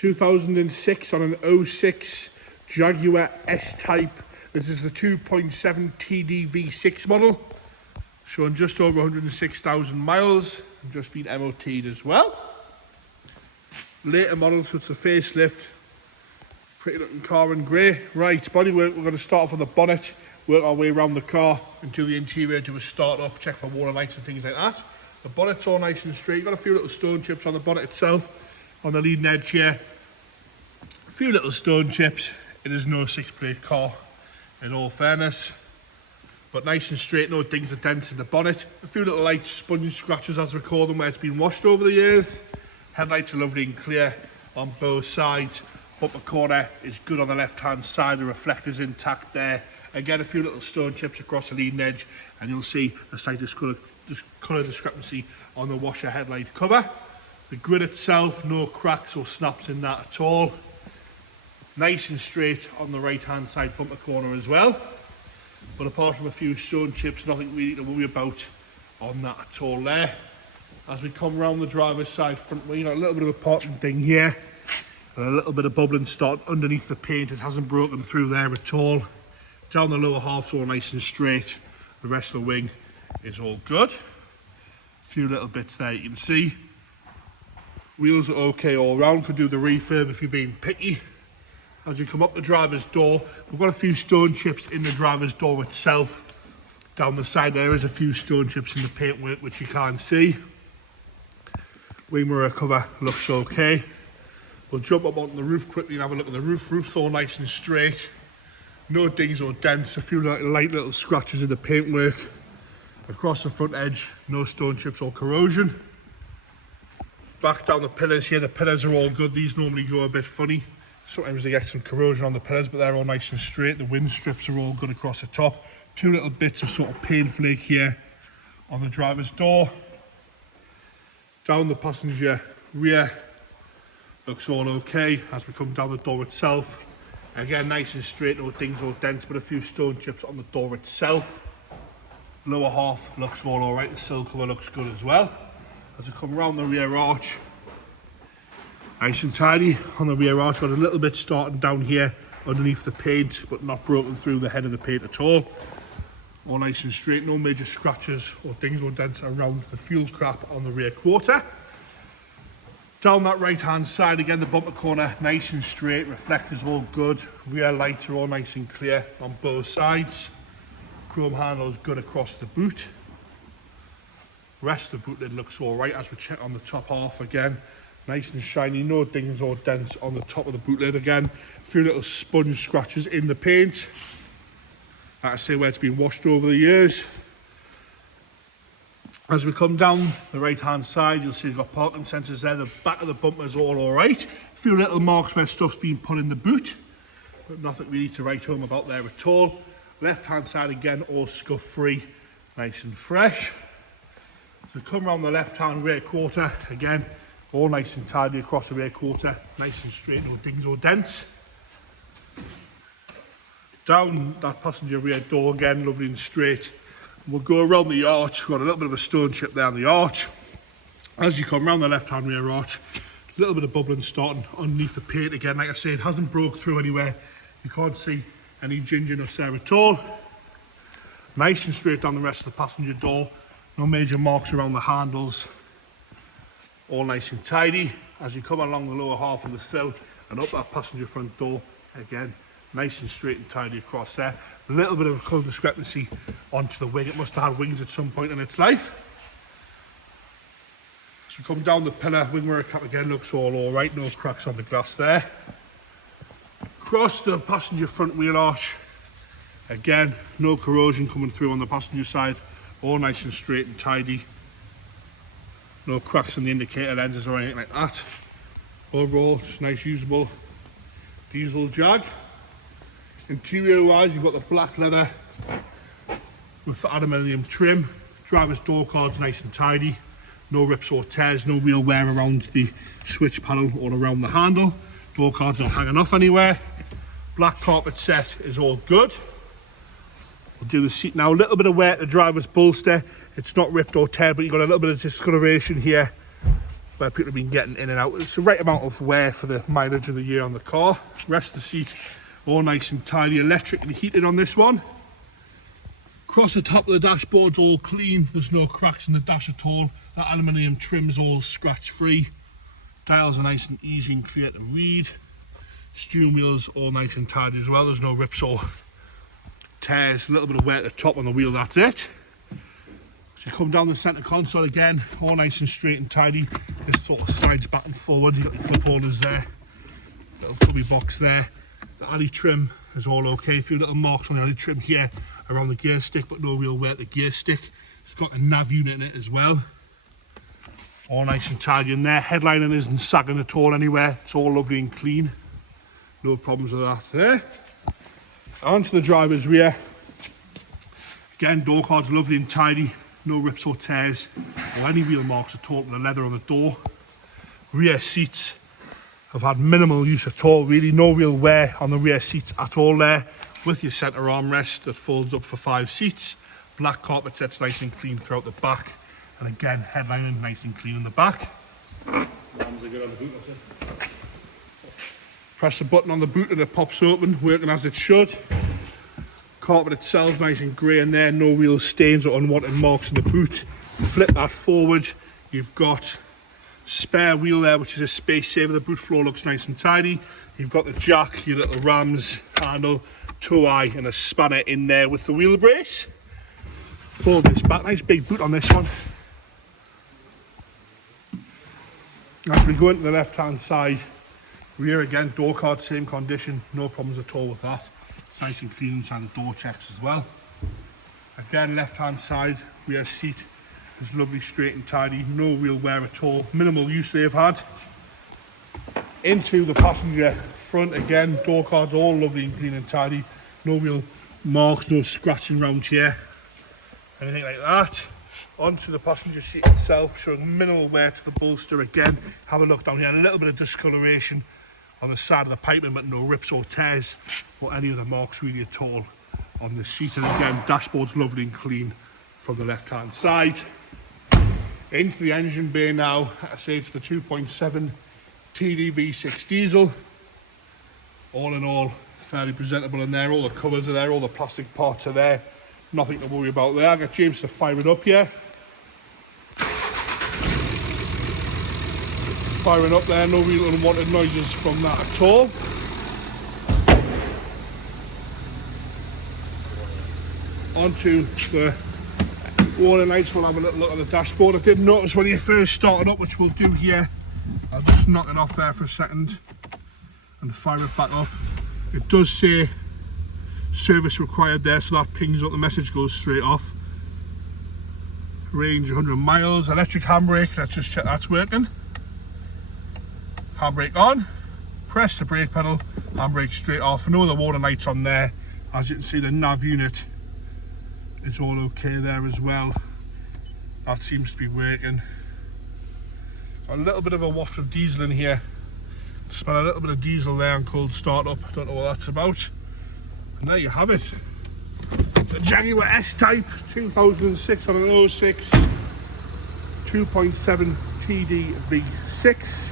2006 on an '06 Jaguar S-Type. This is the 2.7 TDV6 model, showing just over 106,000 miles and just been MOT'd as well. Later model, so it's a facelift. Pretty looking car in grey. Right, bodywork, we're going to start off with the bonnet, work our way around the car and do the interior, do a start up, check for water lights and things like that. The bonnet's all nice and straight. You've got a few little stone chips on the bonnet itself, on the leading edge here. A few little stone chips. It is no 6-plate car, in all fairness. But nice and straight, no dings or dents in the bonnet. A few little light sponge scratches, as we call them, where it's been washed over the years. Headlights are lovely and clear on both sides. Bumper corner is good on the left hand side, the reflectors intact there. Again, a few little stone chips across the leading edge, and you'll see a slight colour discrepancy on the washer headlight cover. The grid itself, no cracks or snaps in that at all. Nice and straight on the right hand side bumper corner as well. But apart from a few stone chips, nothing really to worry about on that at all there. As we come around the driver's side front wheel, a little bit of a parting ding here. And a little bit of bubbling starting underneath the paint. It hasn't broken through there at all. Down the lower half's all nice and straight. The rest of the wing is all good. A few little bits there you can see. Wheels are okay all round. Could do the refurb if you're being picky. As you come up the driver's door, we've got a few stone chips in the driver's door itself. Down the side there is a few stone chips in the paintwork which you can't see. Wing mirror cover looks okay. We'll jump up onto the roof quickly and have a look at the roof. Roof's all nice and straight. No dings or dents. A few light little scratches in the paintwork. Across the front edge, no stone chips or corrosion. Back down the pillars here, the pillars are all good. These normally go a bit funny. Sometimes they get some corrosion on the pillars, but they're all nice and straight. The wind strips are all good across the top. Two little bits of sort of paint flake here on the driver's door. Down the passenger rear, looks all okay. As we come down the door itself, again nice and straight, no dings or dents, but a few stone chips on the door itself. Lower half looks all alright, the sill cover looks good as well. As we come around the rear arch, nice and tidy on the rear arch. Got a little bit starting down here underneath the paint, but not broken through the head of the paint at all. All nice and straight, no major scratches or dings or dents around the fuel cap on the rear quarter. Down that right hand side again, the bumper corner nice and straight, reflectors all good, rear lights are all nice and clear on both sides. Chrome handles good across the boot. Rest of the boot lid looks all right. As we check on the top half again, nice and shiny, no dings or dents on the top of the boot lid again. A few little sponge scratches in the paint, like I say, where it's been washed over the years. As we come down the right hand side, you'll see you've got parking sensors there. The back of the bumper is all alright. A few little marks where stuff's been put in the boot, but nothing really to write home about there at all. Left hand side again, all scuff free, nice and fresh. So come around the left hand rear quarter, again, all nice and tidy across the rear quarter, nice and straight, no dings or dents. Down that passenger rear door again, lovely and straight. We'll go around the arch. We've got a little bit of a stone chip there on the arch. As you come around the left hand rear arch, a little bit of bubbling starting underneath the paint again. Like I say, it hasn't broke through anywhere. You can't see any gingerness there at all. Nice and straight down the rest of the passenger door. No major marks around the handles. All nice and tidy. As you come along the lower half of the sill and up that passenger front door, again, nice and straight and tidy across there. A little bit of a colour discrepancy onto the wing. It must have had wings at some point in its life. As we come down the pillar, wing mirror cap again looks all alright. No cracks on the glass there. Across the passenger front wheel arch, again, no corrosion coming through on the passenger side. All nice and straight and tidy. No cracks in the indicator lenses or anything like that. Overall, it's nice, usable diesel Jag. Interior wise, you've got the black leather with aluminium trim. Driver's door card's nice and tidy. No rips or tears, no real wear around the switch panel or around the handle. Door card's not hanging off anywhere. Black carpet set is all good. We'll do the seat now. A little bit of wear at the driver's bolster. It's not ripped or teared, but you've got a little bit of discoloration here where people have been getting in and out. It's the right amount of wear for the mileage of the year on the car. Rest of the seat, all nice and tidy, electrically heated on this one. Across the top of the dashboard's all clean, there's no cracks in the dash at all. That aluminium trim's all scratch free. Dials are nice and easy and clear to read. Steering wheel's all nice and tidy as well, there's no rips or tears. A little bit of wear at the top on the wheel, that's it. So you come down the centre console again, all nice and straight and tidy. This sort of slides back and forward, you've got your clip holders there, little cubby box there. The alley trim is all okay, a few little marks on the alley trim here around the gear stick, but no real wear at the gear stick. It's got a nav unit in it as well. All nice and tidy in there. Headlining isn't sagging at all anywhere. It's all lovely and clean. No problems with that there. Onto the driver's rear. Again, door card's lovely and tidy. No rips or tears or any wheel marks at all. The leather on the door. Rear seats have had minimal use at all, really. No real wear on the rear seats at all there. With your centre armrest that folds up for 5 seats. Black carpet sets nice and clean throughout the back. And again, headlining nice and clean in the back. Press the button on the boot and it pops open, working as it should. Carpet itself nice and grey in there, no real stains or unwanted marks in the boot. Flip that forward, you've got spare wheel there, which is a space saver. The boot floor looks nice and tidy. You've got the jack, your little Rams handle, tow eye and a spanner in there with the wheel brace. Fold this back, nice big boot on this one. As we go into the left hand side, rear again, door card same condition, no problems at all with that. It's nice and clean inside the door checks as well. Again, left hand side, rear seat is lovely, straight and tidy, no real wear at all, minimal use they've had. Into the passenger front again, door cards all lovely and clean and tidy, no real marks, no scratching around here, anything like that. Onto the passenger seat itself, showing minimal wear to the bolster again. Have a look down here, a little bit of discoloration on the side of the piping, but no rips or tears or any other marks really at all on the seat. And again, dashboard's lovely and clean from the left hand side. Into the engine bay now. I say it's the 2.7 TDV6 diesel. All in all, fairly presentable in there. All the covers are there, all the plastic parts are there. Nothing to worry about there. I'll get James to fire it up here. Firing up there, no real unwanted noises from that at all. Onto the warning lights, we'll have a little look at the dashboard. I did notice when you first started up, which we'll do here, I'll just knock it off there for a second and fire it back up. It does say service required there, so that pings up, the message goes straight off. Range 100 miles, electric handbrake, let's just check that's working. Handbrake on, press the brake pedal, handbrake straight off. No other warning lights on there. As you can see, the nav unit is all okay there as well. That seems to be working. Got a little bit of a waft of diesel in here. Smell a little bit of diesel there on cold start up. Don't know what that's about. And there you have it. The Jaguar S-Type 2006 on an 06 2.7 TDV6.